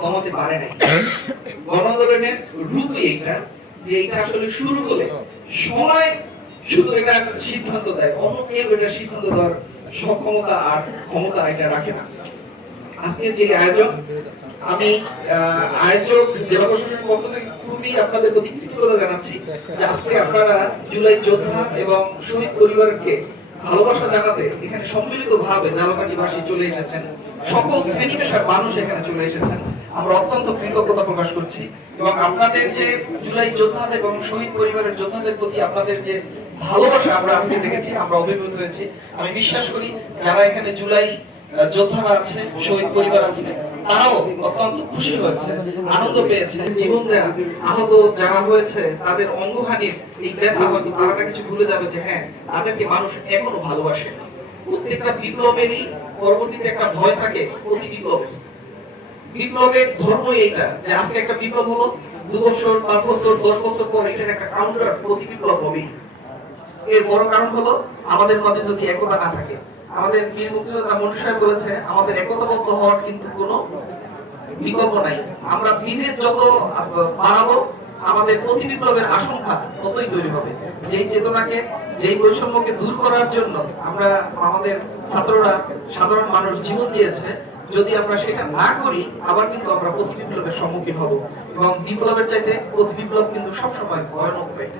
কমাতে পারে নাই। গণ আন্দোলনের রূপই এইটা, যে এটা আসলে শুরু হলে সময় শুধু এটা সিদ্ধান্ত দেয়, অন্য কেউ এটা সিদ্ধান্ত দেওয়ার সক্ষমতা আর ক্ষমতা এটা রাখে না। আজকের যে আয়োজন, আমি আয়োজক জেলা প্রশাসনের পক্ষ থেকে খুবই আপনাদের প্রতি কৃতজ্ঞতা জানাচ্ছি যে আজকে আপনারা জুলাই যোদ্ধা এবং শহীদ পরিবারকে ভালোবাসা জানাতে এখানে সম্মিলিত ভাবে ঝালকাঠিবাসী চলে এসেছেন, সকল শ্রেণী পেশার মানুষ এখানে চলে এসেছেন। আমরা অত্যন্ত কৃতজ্ঞতা প্রকাশ করছি এবং আপনাদের যে জুলাই যোদ্ধাদের এবং শহীদ পরিবারের যোদ্ধাদের প্রতি আপনাদের যে ভালোবাসা আমরা আজকে দেখেছি, আমরা অভিভূত হয়েছি। আমি বিশ্বাস করি যারা এখানে জুলাই যোদ্ধারা আছে, শহীদ পরিবার আছে, তারাও অত্যন্ত খুশি হয়েছে, আনন্দ পেয়েছে। জীবন দেয়া আহত যারা হয়েছে তাদের অঙ্গহানির এই ব্যথা হয়তো তারা কিছু ভুলে যাবে যে হ্যাঁ, তাদেরকে মানুষ এখনো ভালোবাসে। প্রত্যেকটা বিপ্লবেরই পরবর্তীতে একটা ভয় থাকে, প্রতি বিপ্লবের। বিপ্লবের ধর্ম এইটা যে আজকে একটা বিপ্লব হলো, 2 বছর 5 বছর 10 বছর পর এটার একটা কাউন্টার প্রতি বিপ্লব হবেই। এর বড় কারণ হলো আমাদের মধ্যে যদি একতা না থাকে। আমাদের বীর মুক্তিযোদ্ধা মন্টু সাহেব বলেছে আমাদের একতাবদ্ধ হওয়ার কিন্তু কোনো বিকল্প নাই। আমরা বিভেদ যত বাড়াবো আমাদের প্রতি বিপ্লবের আশঙ্কা ততই তৈরি হবে। যেই চেতনাকে, যেই বৈষম্যকে দূর করার জন্য আমরা আমাদের ছাত্ররা, সাধারণ মানুষ জীবন দিয়েছে, যদি আমরা সেটা না করি আবার কিন্তু আমরা প্রতি বিপ্লবের সম্মুখীন হব এবং বিপ্লবের চাইতে প্রতি বিপ্লব কিন্তু সবসময় ভয়ানক হয়।